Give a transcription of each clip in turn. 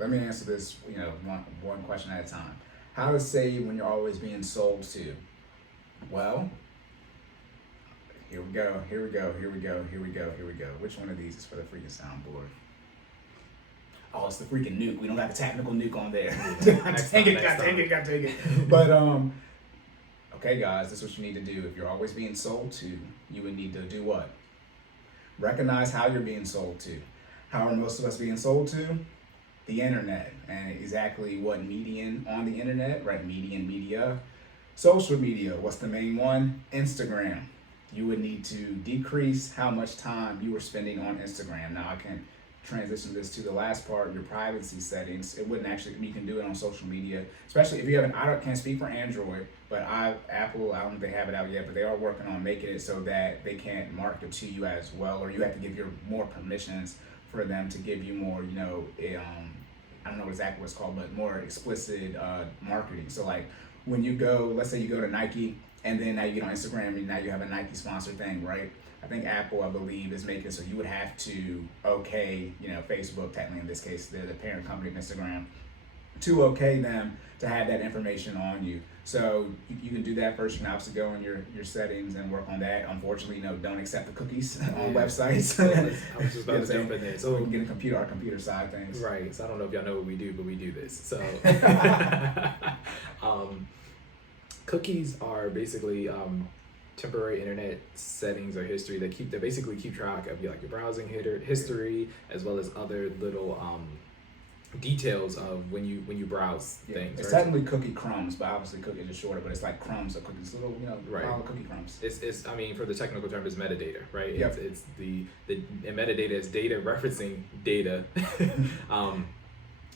Let me answer this, one question at a time. How to save when you're always being sold to? Well, here we go. Which one of these is for the freaking soundboard? Oh, it's the freaking nuke. We don't got the technical nuke on there. Got take it. But okay, guys, this is what you need to do. If you're always being sold to, you would need to do what? Recognize how you're being sold to. How are most of us being sold to? The internet. And exactly what median on the internet, right? Median media. Social media, what's the main one? Instagram. You would need to decrease how much time you were spending on Instagram. Now I can transition this to the last part, your privacy settings. It wouldn't actually, you can do it on social media, especially if you have can't speak for Android, but Apple, I don't think they have it out yet, but they are working on making it so that they can't market to you as well, or you have to give your more permissions for them to give you more, I don't know exactly what it's called, but more explicit marketing. So like when you go, let's say you go to Nike, and then now you get on Instagram and now you have a Nike sponsored thing, right? I think Apple, I believe, is making it so you would have to Facebook, technically in this case, they're the parent company of Instagram, to okay them to have that information on you. So you can do that first. You can obviously go in your settings and work on that. Unfortunately, don't accept the cookies on websites. So I was just about to jump in there. So we can get our computer side things. Right. So I don't know if y'all know what we do, but we do this. So cookies are basically temporary internet settings or history that basically keep track of your browsing history, as well as other little details of when you browse things. It's technically cookie crumbs, but obviously cookie is just shorter, but it's like crumbs of cookies, little pile of cookie crumbs. It's for the technical term, it's metadata, right? Yep. It's the metadata is data referencing data. And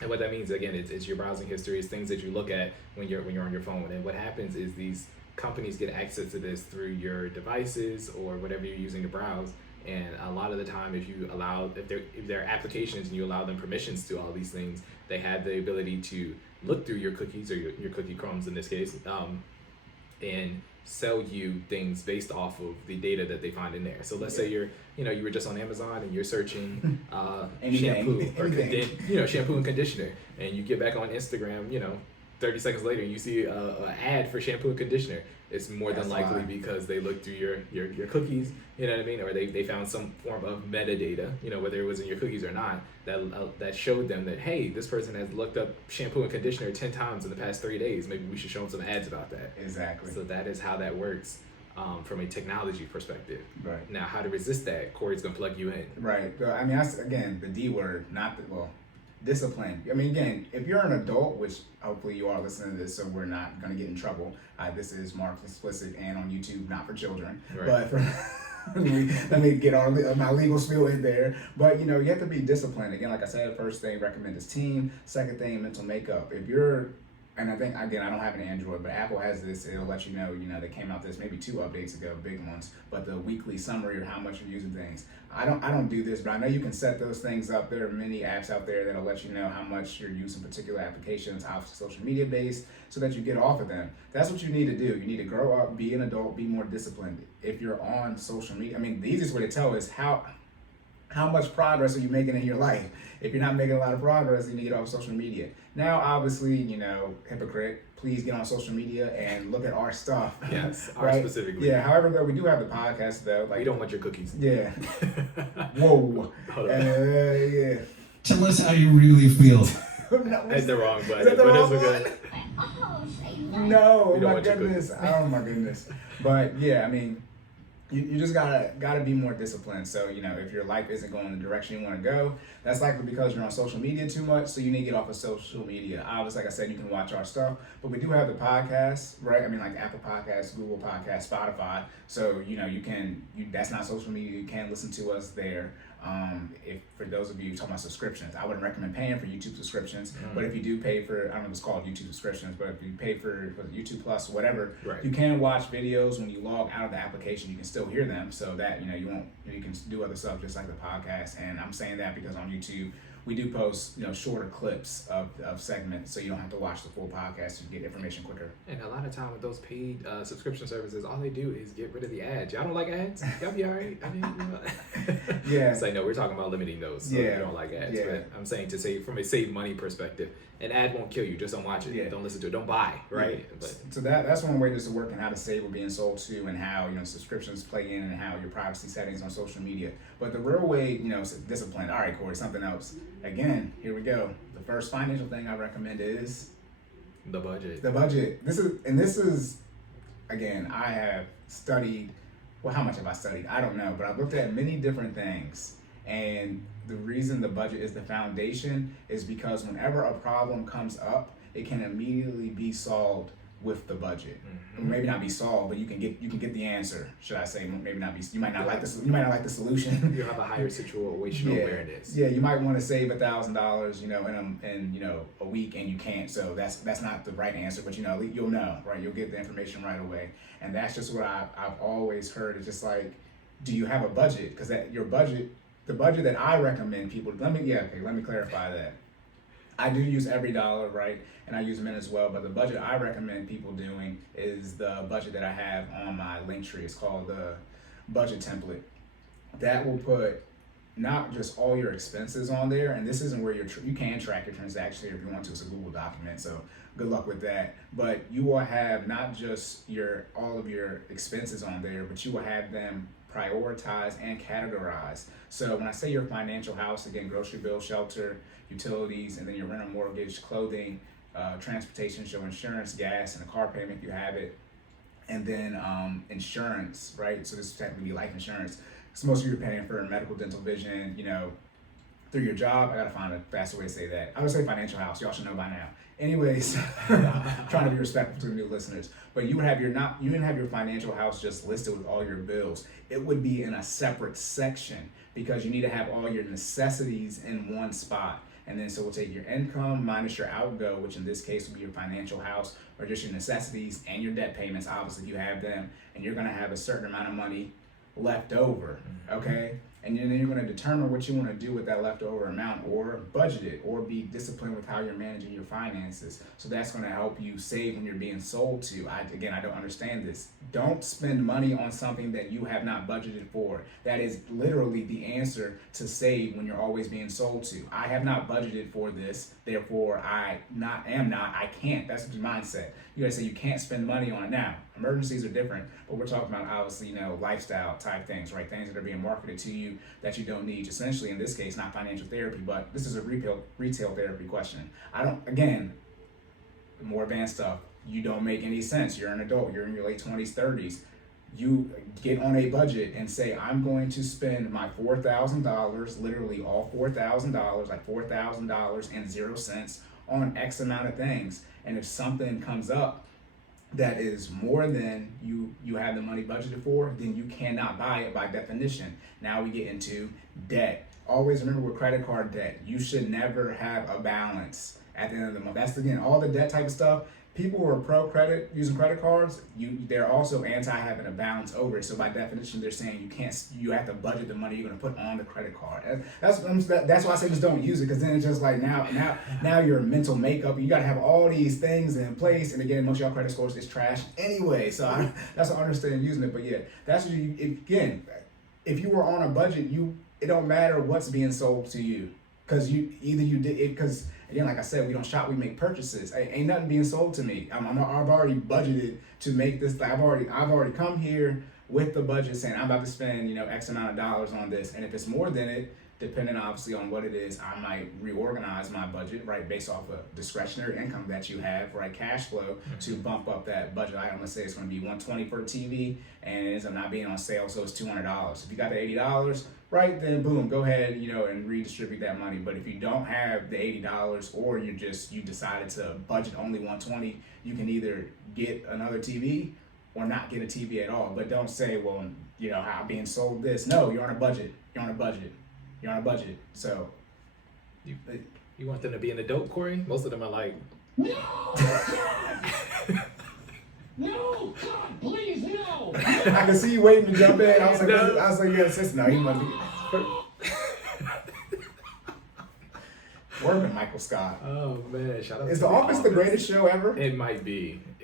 what that means, again, it's your browsing history, it's things that you look at when you're on your phone. And what happens is these companies get access to this through your devices or whatever you're using to browse. And a lot of the time, if there are applications and you allow them permissions to all these things, they have the ability to look through your cookies or your cookie crumbs in this case, and sell you things based off of the data that they find in there. So let's say you were just on Amazon and you're searching shampoo or shampoo and conditioner, and you get back on Instagram, 30 seconds later, you see an ad for shampoo and conditioner. It's more than likely because they looked through your cookies, you know what I mean? Or they found some form of metadata, whether it was in your cookies or not, that showed them that, hey, this person has looked up shampoo and conditioner 10 times in the past 3 days. Maybe we should show them some ads about that. Exactly. So that is how that works from a technology perspective. Right. Now, how to resist that, Cory's going to plug you in. Right. I mean, that's, again, the D word, discipline. I mean, again, if you're an adult, which hopefully you are listening to this, so we're not going to get in trouble. This is marked explicit and on YouTube, not for children. Right. But let me get my legal spiel in there. But you have to be disciplined. Again, like I said, first thing recommend is team. Second thing, mental makeup. If you're, and I think, again, I don't have an Android, but Apple has this. It'll let you know, they came out this maybe 2 updates ago, big ones, but the weekly summary of how much you're using things. I don't do this, but I know you can set those things up. There are many apps out there that'll let you know how much you're using particular applications, how social media based, so that you get off of them. That's what you need to do. You need to grow up, be an adult, be more disciplined. If you're on social media, I mean, the easiest way to tell is how much progress are you making in your life? If you're not making a lot of progress, you need to get off social media. Now, obviously, hypocrite, please get on social media and look at our stuff. Yes, right? Specifically. Yeah, however, though, we do have the podcast, though. We don't want your cookies. Yeah. Whoa. Yeah. Tell us how you really feel. That's the wrong button. Is that the wrong one? No, oh my goodness. But yeah, I mean, you just gotta be more disciplined. So if your life isn't going in the direction you want to go, that's likely because you're on social media too much. So you need to get off of social media. Obviously, like I said, you can watch our stuff, but we do have the podcasts, right? I mean, like Apple Podcasts, Google Podcasts, Spotify. So that's not social media. You can listen to us there. If for those of you talking about subscriptions, I wouldn't recommend paying for YouTube subscriptions. But if you do pay for, I don't know if it's called YouTube subscriptions, but if you pay for YouTube Plus or whatever, right, you can watch videos when you log out of the application. You can still hear them, so that you can do other stuff just like the podcast. And I'm saying that because on YouTube we do post shorter clips of segments, so you don't have to watch the full podcast to get information quicker. And a lot of time with those paid subscription services, all they do is get rid of the ads. Y'all don't like ads? Y'all be all right? I mean, Yeah. It's like, no, we're talking about limiting those. So Yeah. you don't like ads. Yeah. But I'm saying to say from a save money perspective, an ad won't kill you. Just don't watch it. Yeah. Don't listen to it. Don't buy. Right. Yeah. But So that's one way just to work and how to save with being sold to, and how subscriptions play in, and how your privacy settings on social media. But the real way is discipline. All right, Cory, something else. Again, here we go. The first financial thing I recommend is the budget. the budget. This is again, I have studied. Well, how much have I studied? I don't know, but I've looked at many different things. And the reason the budget is the foundation is because whenever a problem comes up, it can immediately be solved with the budget. Mm-hmm. Maybe not be solved, but you can get the answer. Should I say? Maybe not be. You might not like the solution. You have a higher situational awareness. Yeah, you might want to save $1,000, in a week, and you can't. So that's not the right answer. But you'll know, right? You'll get the information right away. And that's just what I've always heard. It's just like, do you have a budget? Because your budget, the budget that I recommend people. Let me clarify that. I do use every dollar, right? And I use Mint as well, but the budget I recommend people doing is the budget that I have on my link tree. It's called the budget template. That will put not just all your expenses on there, and this isn't where you can track your transactions if you want to. It's a Google document, so good luck with that. But you will have not just all of your expenses on there, but you will have them prioritized and categorized. So when I say your financial house, again, grocery bill, shelter, utilities, and then your rental, mortgage, clothing, transportation, so insurance, gas, and a car payment if you have it, and then insurance, right? So this is technically life insurance. So most of you are paying for medical, dental, vision, through your job. I gotta find a faster way to say that. I would say financial house. Y'all should know by now. Anyways, trying to be respectful to the new listeners. But you wouldn't have your financial house just listed with all your bills. It would be in a separate section because you need to have all your necessities in one spot. And then so we'll take your income minus your outgo, which in this case would be your financial house, or just your necessities and your debt payments, obviously if you have them, and you're gonna have a certain amount of money left over, okay? And then you're gonna determine what you wanna do with that leftover amount, or budget it, or be disciplined with how you're managing your finances. So that's gonna help you save when you're being sold to. I don't understand this. Don't spend money on something that you have not budgeted for. That is literally the answer to save when you're always being sold to. I have not budgeted for this, therefore I can't. That's the mindset. You gotta say you can't spend money on it. Now, emergencies are different, but we're talking about obviously, lifestyle type things, right? Things that are being marketed to you that you don't need. Essentially, in this case, not financial therapy, but this is a retail therapy question. More advanced stuff, you don't make any sense. You're an adult, you're in your late 20s, 30s. You get on a budget and say, I'm going to spend my $4,000, literally all $4,000, like $4,000 and 0 cents on X amount of things. And if something comes up that is more than you have the money budgeted for, then you cannot buy it by definition. Now we get into debt. Always remember with credit card debt, you should never have a balance at the end of the month. That's again, all the debt type of stuff. People who are pro credit using credit cards, they're also anti having a balance over it. So by definition, they're saying you have to budget the money you're going to put on the credit card. That's why I say just don't use it, because then it's just like now your mental makeup. You got to have all these things in place, and again, most of y'all credit scores is trash anyway. So that's why I understand using it. But yeah, that's what if you were on a budget, it don't matter what's being sold to you, because you did it because. Again, like I said, we don't shop, we make purchases. Ain't nothing being sold to me. I've already budgeted to make this. I've already come here with the budget saying I'm about to spend X amount of dollars on this, and if it's more than it, depending obviously on what it is, I might reorganize my budget, right, based off of discretionary income that you have, right, cash flow, to bump up that budget item. Let's say it's going to be $120 for a TV, and it ends up not being on sale, so it's $200. If you got the $80, right, then boom, go ahead, and redistribute that money. But if you don't have the $80, or you decided to budget only $120, you can either get another TV or not get a TV at all. But don't say, well, I'm being sold this. No, you're on a budget. You're on a budget. So you want them to be an adult, Cory? Most of them are like, No! No! God, please, no! I can see you waiting to jump in. I was like, yeah, sis, no, he must be working, Michael Scott. oh man, shout out Is to The Office the greatest show ever? It might be.